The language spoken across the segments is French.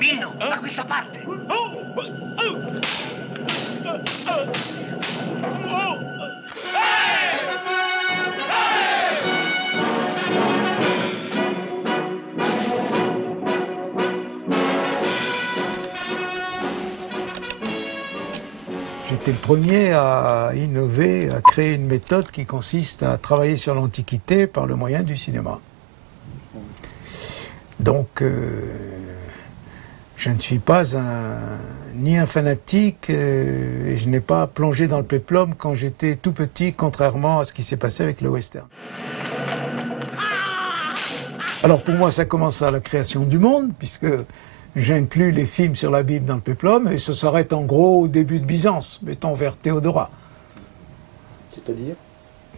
Minno, da questa parte! J'étais le premier à innover, à créer une méthode qui consiste à travailler sur l'Antiquité par le moyen du cinéma. Donc, je ne suis pas ni un fanatique et je n'ai pas plongé dans le péplum quand j'étais tout petit, contrairement à ce qui s'est passé avec le western. Alors pour moi, ça commence à la création du monde, puisque j'inclus les films sur la Bible dans le péplum, et ça s'arrête en gros au début de Byzance, mettons vers Théodora. C'est-à-dire ?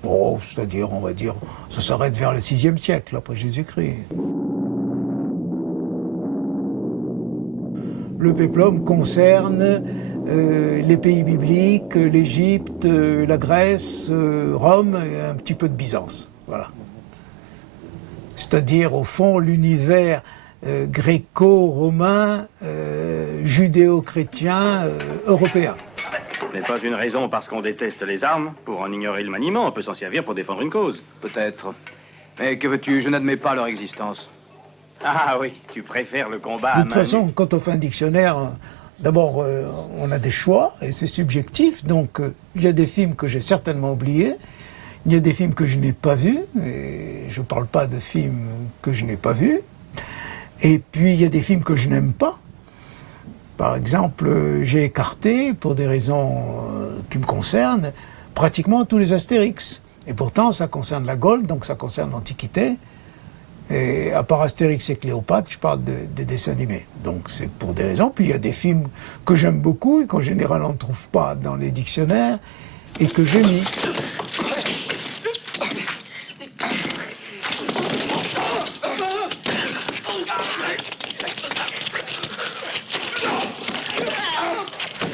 Bon, c'est-à-dire, on va dire, ça s'arrête vers le VIe siècle, après Jésus-Christ. Le péplum concerne les pays bibliques, l'Égypte, la Grèce, Rome et un petit peu de Byzance. Voilà. C'est-à-dire, au fond, l'univers gréco-romain, judéo-chrétien, européen. Ce n'est pas une raison parce qu'on déteste les armes, pour en ignorer le maniement, on peut s'en servir pour défendre une cause. Peut-être. Mais que veux-tu, je n'admets pas leur existence. Ah oui, tu préfères le combat à main De toute façon, quand on fait un dictionnaire, d'abord, on a des choix, et c'est subjectif, donc il y a des films que j'ai certainement oubliés, il y a des films que je n'ai pas vus, et je ne parle pas de films que je n'ai pas vus, et puis il y a des films que je n'aime pas. Par exemple, j'ai écarté, pour des raisons qui me concernent, pratiquement tous les Astérix. Et pourtant, ça concerne la Gaule, donc ça concerne l'Antiquité. Et à part Astérix et Cléopâtre, je parle des dessins animés. Donc c'est pour des raisons. Puis il y a des films que j'aime beaucoup et qu'en général on ne trouve pas dans les dictionnaires et que j'ai mis.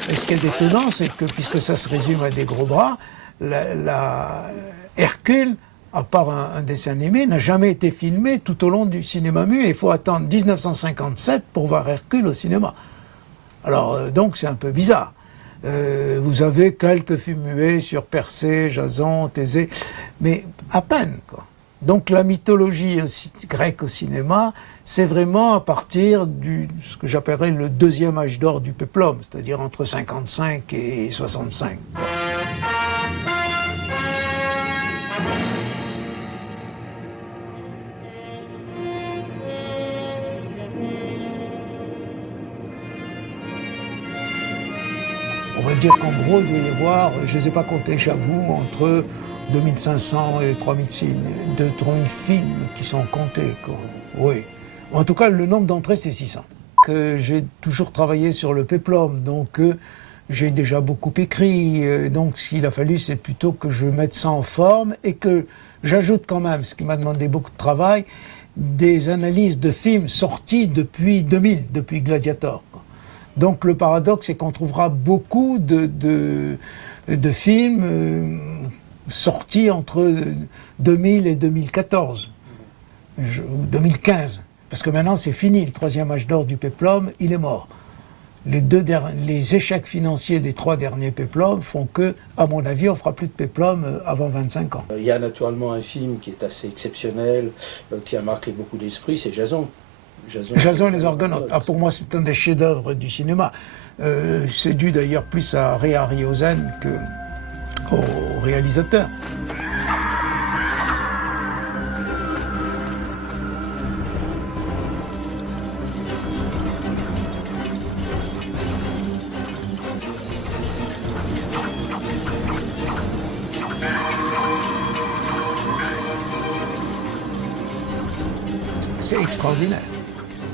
Et ce qui est étonnant, c'est que, puisque ça se résume à des gros bras, Hercule, à part un dessin animé, n'a jamais été filmé tout au long du cinéma muet. Il faut attendre 1957 pour voir Hercule au cinéma. Alors, donc, c'est un peu bizarre. Vous avez quelques films muets sur Persée, Jason, Thésée, mais à peine, quoi. Donc la mythologie grecque au cinéma, c'est vraiment à partir de ce que j'appellerais le deuxième âge d'or du péplum, c'est-à-dire entre 55 et 65. On va dire qu'en gros, il doit y avoir, je ne les ai pas comptés, j'avoue, entre 2500 et 3000 films qui sont comptés, quoi. Oui. En tout cas, le nombre d'entrées, c'est 600. J'ai toujours travaillé sur le péplum, donc j'ai déjà beaucoup écrit. Donc, ce qu'il a fallu, c'est plutôt que je mette ça en forme et que j'ajoute quand même, ce qui m'a demandé beaucoup de travail, des analyses de films sortis depuis 2000, depuis Gladiator, quoi. Donc, le paradoxe, c'est qu'on trouvera beaucoup de films sorti entre 2000 et 2014, 2015, parce que maintenant c'est fini, le troisième âge d'or du péplum, il est mort. Les échecs financiers des 3 derniers péplums font que, à mon avis, on ne fera plus de péplum avant 25 ans. Il y a naturellement un film qui est assez exceptionnel, qui a marqué beaucoup d'esprit, c'est Jason. Jason et les Argonautes. Ah, pour moi, c'est un des chefs-d'œuvre du cinéma. C'est dû d'ailleurs plus à Ray Harryhausen qu'au réalisateur. C'est extraordinaire.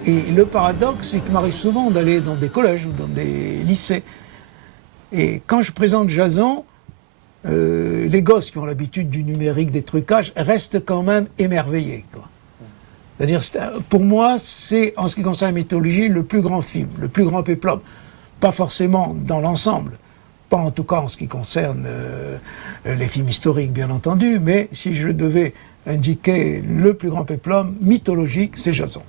Et le paradoxe, c'est qu'il m'arrive souvent d'aller dans des collèges ou dans des lycées. Et quand je présente Jason, les gosses qui ont l'habitude du numérique, des trucages, restent quand même émerveillés, quoi. C'est-à-dire, pour moi, c'est, en ce qui concerne la mythologie, le plus grand film, le plus grand péplum. Pas forcément dans l'ensemble, pas en tout cas en ce qui concerne les films historiques, bien entendu, mais si je devais indiquer le plus grand péplum mythologique, c'est Jason.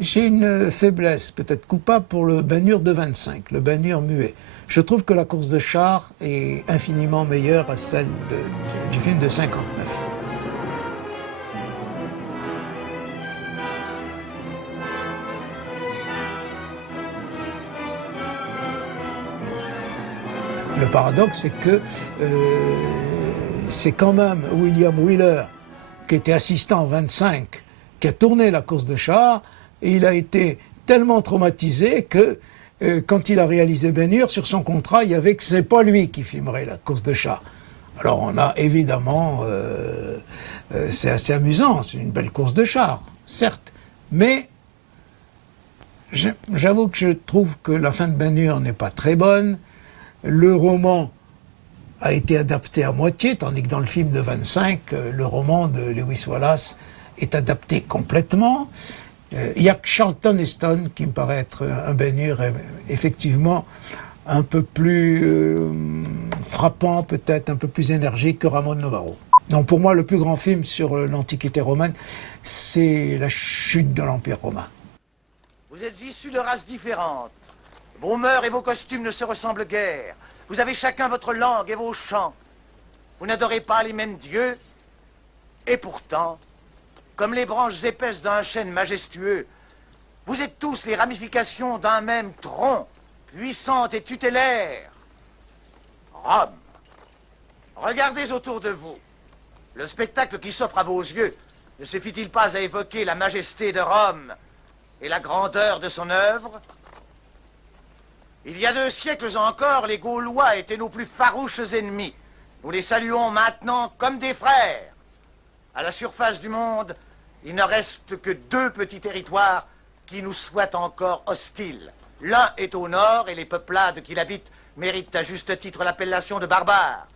J'ai une faiblesse, peut-être coupable, pour le Ben-Hur de 25, le Ben-Hur muet. Je trouve que la course de chars est infiniment meilleure à celle du film de 59. Le paradoxe, c'est que c'est quand même William Wyler, qui était assistant 25, qui a tourné la course de chars, et il a été tellement traumatisé que quand il a réalisé Ben-Hur, sur son contrat, il y avait que c'est pas lui qui filmerait la course de chars. Alors on a évidemment, c'est assez amusant, c'est une belle course de chars, certes, mais j'avoue que je trouve que la fin de Ben-Hur n'est pas très bonne. Le roman a été adapté à moitié, tandis que dans le film de 25, le roman de Lewis Wallace est adapté complètement. Il n'y a que Charlton Heston qui me paraît être un Ben-Hur effectivement un peu plus frappant, peut-être un peu plus énergique que Ramon Novarro. Donc pour moi, le plus grand film sur l'Antiquité romaine, c'est la chute de l'Empire romain. Vous êtes issus de races différentes. Vos mœurs et vos costumes ne se ressemblent guère. Vous avez chacun votre langue et vos chants. Vous n'adorez pas les mêmes dieux. Et pourtant, comme les branches épaisses d'un chêne majestueux, vous êtes tous les ramifications d'un même tronc, puissante et tutélaire. Rome. Regardez autour de vous. Le spectacle qui s'offre à vos yeux ne suffit-il pas à évoquer la majesté de Rome et la grandeur de son œuvre ? Il y a 2 siècles encore, les Gaulois étaient nos plus farouches ennemis. Nous les saluons maintenant comme des frères. À la surface du monde, il ne reste que 2 petits territoires qui nous soient encore hostiles. L'un est au nord et les peuplades qui l'habitent méritent à juste titre l'appellation de barbares.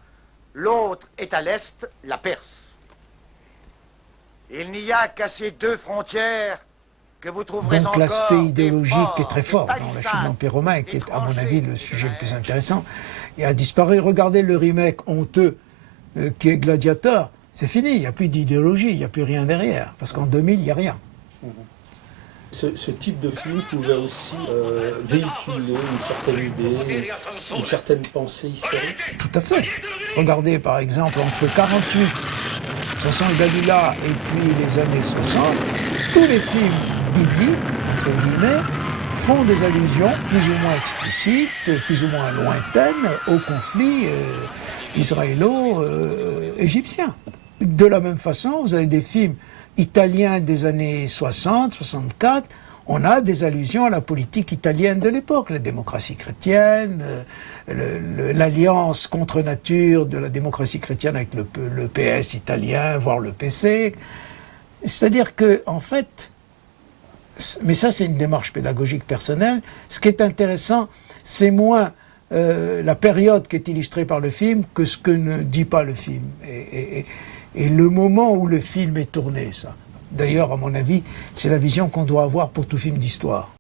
L'autre est à l'est, la Perse. Il n'y a qu'à ces 2 frontières que vous trouverez donc encore l'aspect idéologique est très fort dans la chute de l'Empire romain, qui est à mon avis le sujet le plus intéressant, et a disparu. Regardez le remake honteux qui est Gladiator, c'est fini, il n'y a plus d'idéologie, il n'y a plus rien derrière, parce qu'en 2000, il n'y a rien. Ce type de film pouvait aussi véhiculer une certaine idée, une certaine pensée historique. Tout à fait. Regardez par exemple entre 48, Samson et Dalila, et puis les années 60, tous les films bibliques, entre guillemets, font des allusions plus ou moins explicites, plus ou moins lointaines au conflit israélo-égyptien. De la même façon, vous avez des films italiens des années 60, 64, on a des allusions à la politique italienne de l'époque, la démocratie chrétienne, l'alliance contre nature de la démocratie chrétienne avec le PS italien, voire le PC. C'est-à-dire que, en fait, mais ça c'est une démarche pédagogique personnelle, ce qui est intéressant, c'est moins la période qui est illustrée par le film que ce que ne dit pas le film. Et le moment où le film est tourné, ça. D'ailleurs, à mon avis, c'est la vision qu'on doit avoir pour tout film d'histoire.